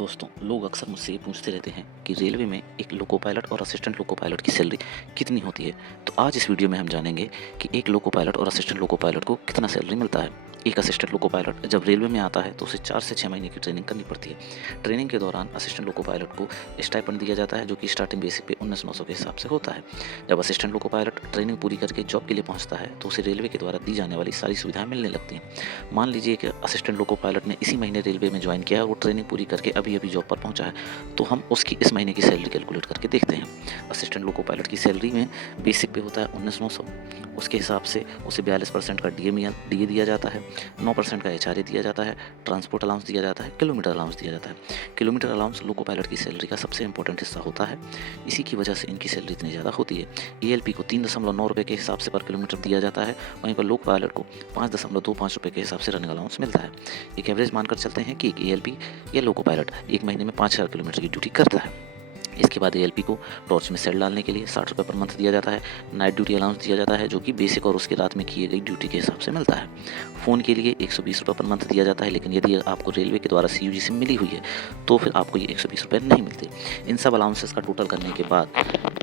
दोस्तों, लोग अक्सर मुझसे ये पूछते रहते हैं कि रेलवे में एक लोको पायलट और असिस्टेंट लोको पायलट की सैलरी कितनी होती है। तो आज इस वीडियो में हम जानेंगे कि एक लोको पायलट और असिस्टेंट लोको पायलट को कितना सैलरी मिलता है। एक असिस्टेंट लोको पायलट जब रेलवे में आता है तो उसे 4 से 6 महीने की ट्रेनिंग करनी पड़ती है। ट्रेनिंग के दौरान असिस्टेंट लोको पायलट को स्टाइपेंड दिया जाता है, जो कि स्टार्टिंग बेसिक पे 19,900 के हिसाब से होता है। जब असिस्टेंट लोको पायलट ट्रेनिंग पूरी करके जॉब के लिए पहुंचता है तो उसे रेलवे के द्वारा दी जाने वाली सारी सुविधाएं मिलने लगती हैं। मान लीजिए कि असिस्टेंट लोको पायलट ने इसी महीने रेलवे में ज्वाइन किया है और वो ट्रेनिंग पूरी करके अभी अभी जॉब पर पहुंचा है, तो हम उसकी इस महीने की सैलरी कैलकुलेट करके देखते हैं। असिस्टेंट लोको पायलट की सैलरी में बेसिक पे होता है 19,900। उसके हिसाब से उसे 42% का डीए दिया जाता है, 9% का एचआरए दिया जाता है, ट्रांसपोर्ट अलाउंस दिया जाता है, किलोमीटर अलाउंस दिया जाता है। किलोमीटर अलाउंस लोको पायलट की सैलरी का सबसे इंपॉर्टेंट हिस्सा होता है। इसी की वजह से इनकी सैलरी इतनी ज़्यादा होती है। ईएलपी को 3.9 रुपये के हिसाब से पर किलोमीटर दिया जाता है, वहीं पर लोको पायलट को 5.25 रुपये के हिसाब से रनिंग अलाउंस मिलता है। एक एवरेज मानकर चलते हैं कि एक ईएलपी या लोको पायलट एक महीने में 5,000 किलोमीटर की ड्यूटी करता है। इसके बाद एएलपी को टॉर्च में सेल डालने के लिए 60 रुपये पर मंथ दिया जाता है। नाइट ड्यूटी अलाउंस दिया जाता है, जो कि बेसिक और उसके रात में किए गई ड्यूटी के हिसाब से मिलता है। फ़ोन के लिए 120 रुपये पर मंथ दिया जाता है, लेकिन यदि आपको रेलवे के द्वारा सीयूजी सिम मिली हुई है तो फिर आपको ये 120 रुपये नहीं मिलते। इन सब अलाउंसेस का टोटल करने के बाद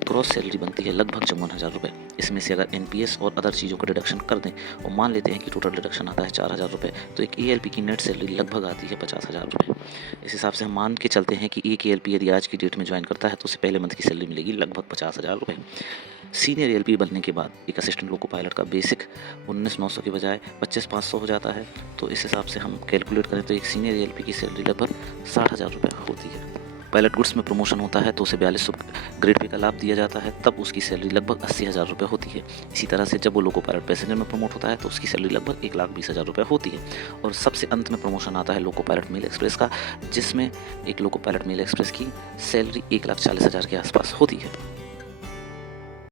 ग्रॉस सैलरी बनती है लगभग 54,000 रुपये। इसमें से अगर एनपीएस और अदर चीज़ों का डिडक्शन कर दें और मान लेते हैं कि टोटल डिडक्शन आता है 4,000 रुपये, तो एक एएलपी की नेट सैलरी लगभग आती है 50,000 रुपये। इस हिसाब से हम मान के चलते हैं कि एक एएलपी यदि आज की डेट में ज्वाइन करता है तो उसे पहले मंथ की सैलरी मिलेगी लगभग 50,000 रुपये। सीनियर एएलपी बनने के बाद एक असिस्टेंट लोको पायलट का बेसिक 19,900 के बजाय 25,500 हो जाता है। तो इस हिसाब से हम कैलकुलेट करें तो एक सीनियर एएलपी की सैलरी लगभग 60,000 रुपये होती है। पायलट गुड्स में प्रमोशन होता है तो उसे 4200 ग्रेड पे का लाभ दिया जाता है, तब उसकी सैलरी लगभग 80,000 रुपये होती है। इसी तरह से जब वो लोको पायलट पैसेंजर में प्रमोट होता है तो उसकी सैलरी लगभग 1,20,000 रुपये होती है। और सबसे अंत में प्रमोशन आता है लोको पायलट मेल एक्सप्रेस का, जिसमें एक लोको पायलट मेल एक्सप्रेस की सैलरी 1,40,000 के आसपास होती है।